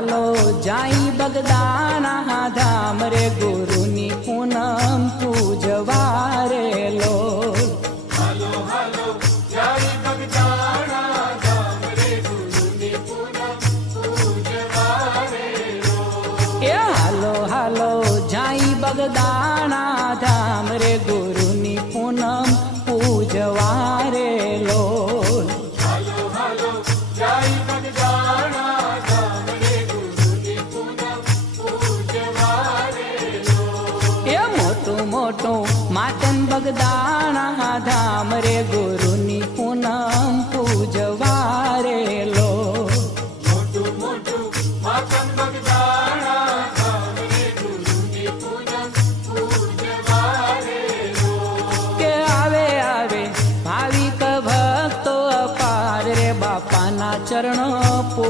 હાલો જાઈ બગદાણા ધામ રે ગુરુની પૂનમ પૂજવા રે લોલ. હાલો હાલો જાય બગદાણા ધામ રે ગુરુની પૂનમ પૂજવા રે લોલ. એ હાલો હાલો જાઈ બગદાણા ધામ રે ગુરુની પૂનમ પૂજવા રે લોલ. હાલો હાલો જાય બગદાણા ધામ રે ગુરુની પૂનમ પૂજવા રે લોલ. એ મોટું મોટું માતન બગદાણા